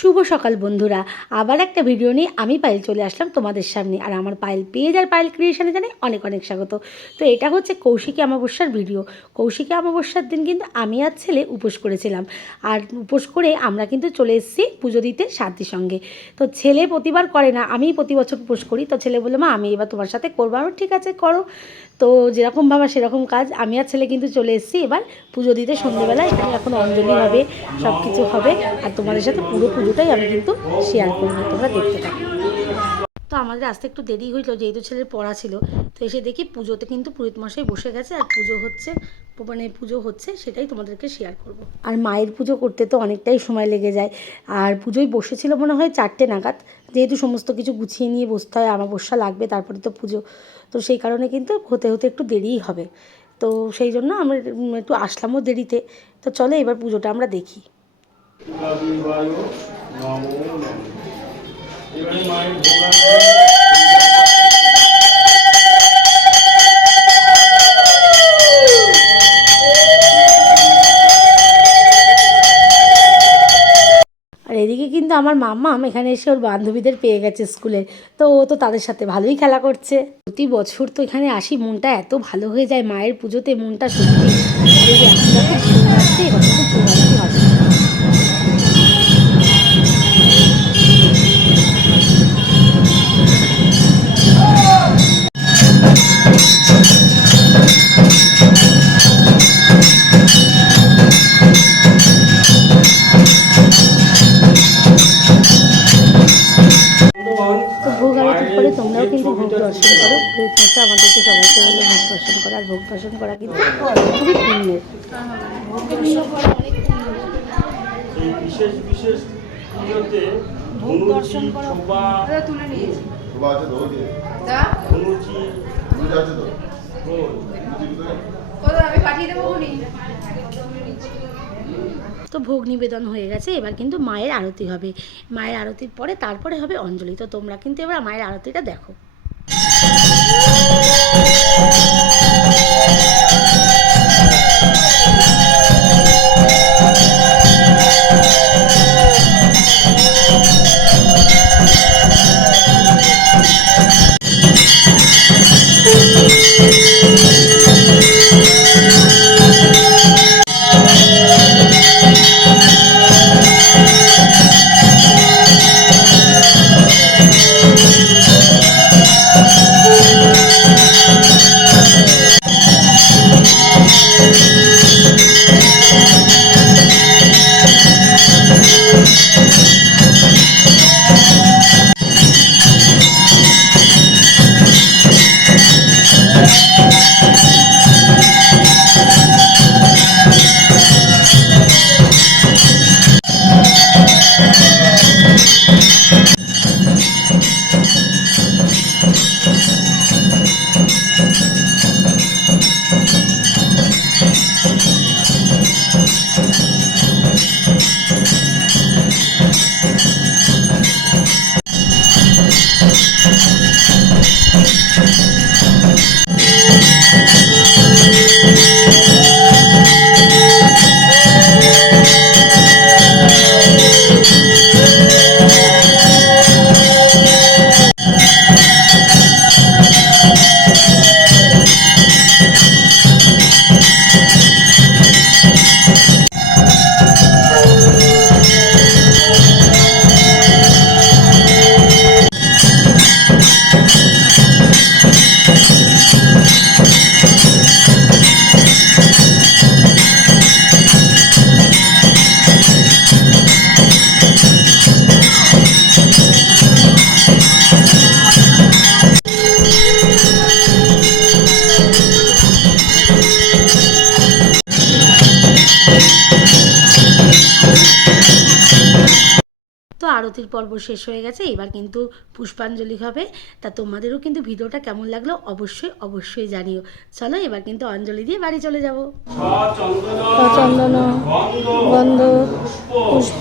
শুভ সকাল বন্ধুরা, আবার একটা ভিডিও নিয়ে আমি পায়েল চলে আসলাম তোমাদের সামনে। আর আমার পায়েল পেজ আর পায়েল ক্রিয়েশনে জানাই অনেক অনেক স্বাগত। তো এটা হচ্ছে কৌশিকী অমাবস্যার ভিডিও। কৌশিকী অমাবস্যার দিন কিন্তু আমি আর ছেলে উপোস করেছিলাম, আর উপোস করে আমরা কিন্তু চলে এসেছি পুজো দিতে সাথীর সঙ্গে। তো ছেলে প্রতিবার করে না, আমিই প্রতি বছর উপোস করি। তো ছেলে বললো, মা আমি এবার তোমার সাথে করবো। আমি ঠিক আছে করো। তো যেরকম ভাবা সেরকম কাজ। আমি আর ছেলে কিন্তু চলে এসেছি এবার পুজো দিতে সন্ধ্যেবেলা। এখানে এখন অঞ্জলি হবে, সব কিছু হবে, আর তোমাদের সাথে পুরো পুজোটাই আমি কিন্তু শেয়ার করবো, তোমরা দেখতে থাকো। তো আমাদের আসতে একটু দেরি হইলো, যেহেতু ছেলের পড়া ছিল। তো এসে দেখি পুজোতে কিন্তু পুরোহিত মশাই বসে গেছে, আর পুজো হচ্ছে সেটাই তোমাদেরকে শেয়ার করব। আর মায়ের পুজো করতে তো অনেকটাই সময় লেগে যায়। আর পুজোয় বসেছিল মনে হয় 4টে নাগাদ, যেহেতু সমস্ত কিছু গুছিয়ে নিয়ে বসতে হয়, অমাবস্যা লাগবে, তারপরে তো পুজো। তো সেই কারণে কিন্তু হতে হতে একটু দেরিই হবে। তো সেই জন্য আমরা একটু আসলামও দেরিতে। তো চলো এবার পুজোটা আমরা দেখি। আর এদিকে কিন্তু আমার মাম্মাম এখানে এসে ওর বান্ধবীদের পেয়ে গেছে স্কুলের। তো ও তো তাদের সাথে ভালোই খেলা করছে। প্রতি বছর তো এখানে আসি, মনটা এত ভালো হয়ে যায় মায়ের পুজোতে, মনটা সত্যি। আর এই যে এখন দেখো ফুল আসছে, এবার কিন্তু ফুল আরতি হবে। তো ভোগ আরতির পরে তোমরাও কিন্তু ভোগ দর্শন করো। পুরোহিত মশাই আমাদেরকে সবাইকে বলে ভোগ দর্শন করা, আর ভোগ দর্শন করা কিন্তু খুবই পুণ্যের। এই বিশেষ বিশেষ পুজোতে ভোগ দর্শন করা তুলে নিয়েছি। তো ভোগ নিবেদন হয়ে গেছে, এবার কিন্তু মায়ের আরতি হবে। মায়ের আরতির পরে তারপরে হবে অঞ্জলি। তো তোমরা কিন্তু এবার মায়ের আরতিটা দেখো। তো আরতির পর্ব শেষ হয়ে গেছে, এবার কিন্তু পুষ্পাঞ্জলি হবে। তা তোমাদেরও কিন্তু ভিডিওটা কেমন লাগলো অবশ্যই অবশ্যই জানিও। চলো এবার কিন্তু অঞ্জলি দিয়ে বাড়ি চলে যাবো। চন্দন গন্ধ পুষ্প